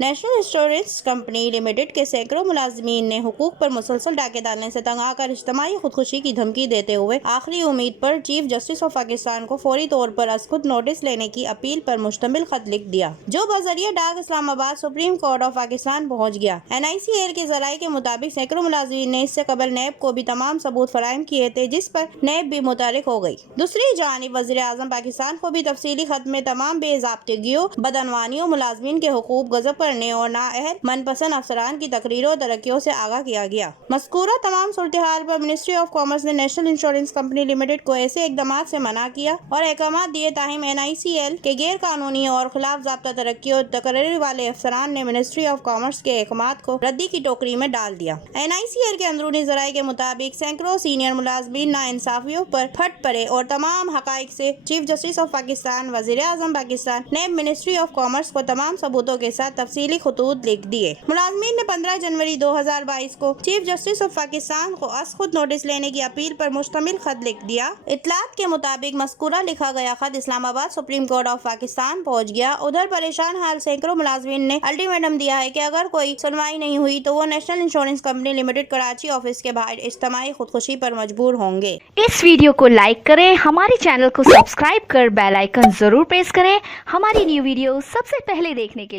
National insurance company limited کے سینکڑوں ملازمین نے حقوق پر مسلسل ڈاکے ڈالنے سے تنگ آ کر اجتماعی خودکشی کی دھمکی دیتے ہوئے آخری امید پر چیف جسٹس آف پاکستان کو فوری طور پر از خود نوٹس لینے کی اپیل پر مشتمل خط لکھ دیا، جو بذریعہ ڈاک اسلام آباد سپریم کورٹ آف پاکستان پہنچ گیا۔ NICL کے ذرائع کے مطابق سینکڑوں ملازمین نے اس سے قبل نیب کو بھی تمام ثبوت فراہم کیے تھے، جس پر نیب بھی متحرک ہو گئی۔ دوسری جانب وزیر اعظم پاکستان کو بھی تفصیلی خط میں تمام بے ضابطگیوں، بدعنوانیوں، ملازمین کے حقوق غصب کرنے اور نااہل من پسند افسران کی تقریروں اور ترقیوں سے آگاہ کیا گیا۔ مذکورہ تمام صورتحال پر منسٹری آف کامرس نے نیشنل انشورنس کمپنی لمیٹڈ کو ایسے اقدامات سے منع کیا اور احکامات دیے تاہم NICL کے غیر قانونی اور خلاف ضابطہ ترقی اور تقرری والے افسران نے منسٹری آف کامرس کے احکامات کو ردی کی ٹوکری میں ڈال دیا۔ NICL کے اندرونی ذرائع کے مطابق سینکڑوں سینئر ملازمین ناانصافیوں پر پھٹ پڑے اور تمام حقائق سے چیف جسٹس آف پاکستان، وزیر اعظم Pakistan, NAB, ministry of commerce کو تمام ثبوتوں کے ساتھ تفصیلی خطوط لکھ دیے۔ ملازمین نے 15 جنوری 2022 کو چیف جسٹس آف پاکستان کو از خود نوٹس لینے کی اپیل پر مشتمل خط لکھ دیا۔ اطلاعات کے مطابق مذکورہ لکھا گیا خط اسلام آباد سپریم کورٹ آف پاکستان پہنچ گیا۔ ادھر پریشان حال سینکڑوں ملازمین نے الٹیمیٹم دیا ہے کہ اگر کوئی سنوائی نہیں ہوئی تو وہ national insurance company limited Karachi office کے باہر اجتماعی خودکشی پر مجبور ہوں گے۔ اس ویڈیو کو لائک کریں، ہمارے چینل کو سبسکرائب کر بیل آئیکن ضرور پریس کریں ہماری نیو ویڈیو سب سے پہلے دیکھنے کے لیے۔